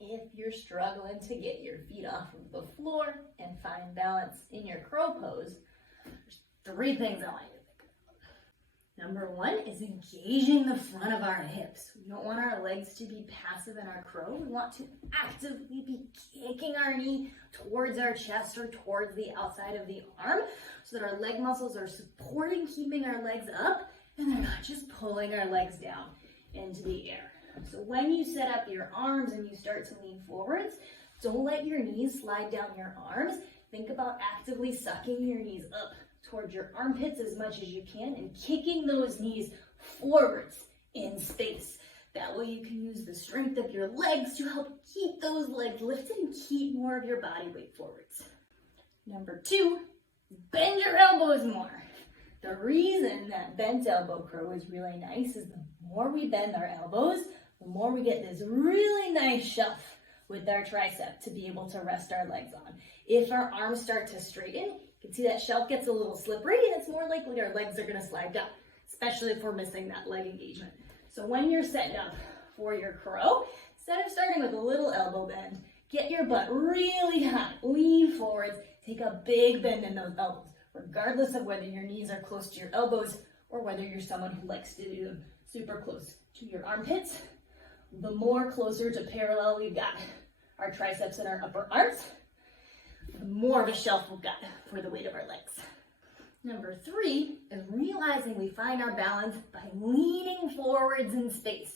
If you're struggling to get your feet off of the floor and find balance in your crow pose, there's 3 things I want you to think about. Number 1 is engaging the front of our hips. We don't want our legs to be passive in our crow. We want to actively be kicking our knee towards our chest or towards the outside of the arm so that our leg muscles are supporting, keeping our legs up, and they're not just pulling our legs down into the air. So when you set up your arms and you start to lean forwards, don't let your knees slide down your arms. Think about actively sucking your knees up towards your armpits as much as you can and kicking those knees forwards in space. That way you can use the strength of your legs to help keep those legs lifted and keep more of your body weight forwards. Number 2, bend your elbows more. The reason that bent elbow crow is really nice is the more we bend our elbows, the more we get this really nice shelf with our tricep to be able to rest our legs on. If our arms start to straighten, you can see that shelf gets a little slippery and it's more likely our legs are gonna slide down, especially if we're missing that leg engagement. So when you're setting up for your crow, instead of starting with a little elbow bend, get your butt really high, lean forwards, take a big bend in those elbows, regardless of whether your knees are close to your elbows or whether you're someone who likes to do them super close to your armpits. The more closer to parallel we've got our triceps and our upper arms, the more of a shelf we've got for the weight of our legs. Number 3 is realizing we find our balance by leaning forwards in space.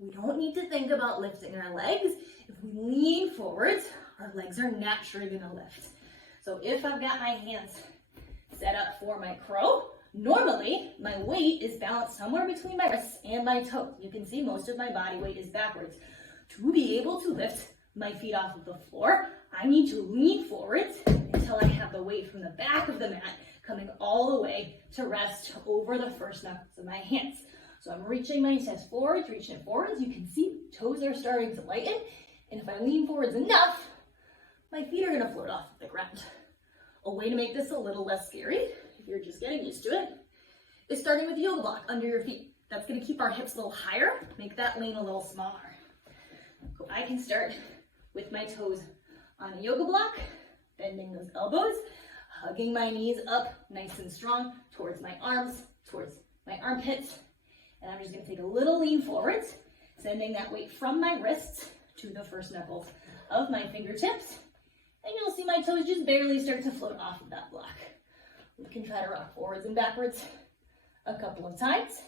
We don't need to think about lifting our legs. If we lean forwards, our legs are naturally gonna lift. So if I've got my hands set up for my crow, normally my weight is balanced somewhere between my wrists and my toes. You can see most of my body weight is backwards. To be able to lift my feet off of the floor, I need to lean forwards until I have the weight from the back of the mat coming all the way to rest over the first knuckles of my hands. So I'm reaching my chest forwards, reaching it forwards. You can see toes are starting to lighten. And if I lean forwards enough, my feet are gonna float off the ground. A way to make this a little less scary, if you're just getting used to it, is starting with the yoga block under your feet. That's gonna keep our hips a little higher, make that lane a little smaller. So I can start with my toes on a yoga block, bending those elbows, hugging my knees up nice and strong towards my arms, towards my armpits. And I'm just gonna take a little lean forwards, sending that weight from my wrists to the first knuckles of my fingertips. And you'll see my toes just barely start to float off of that block. We can try to rock forwards and backwards a couple of times.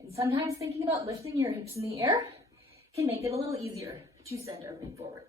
And sometimes thinking about lifting your hips in the air can make it a little easier to send our weight forward.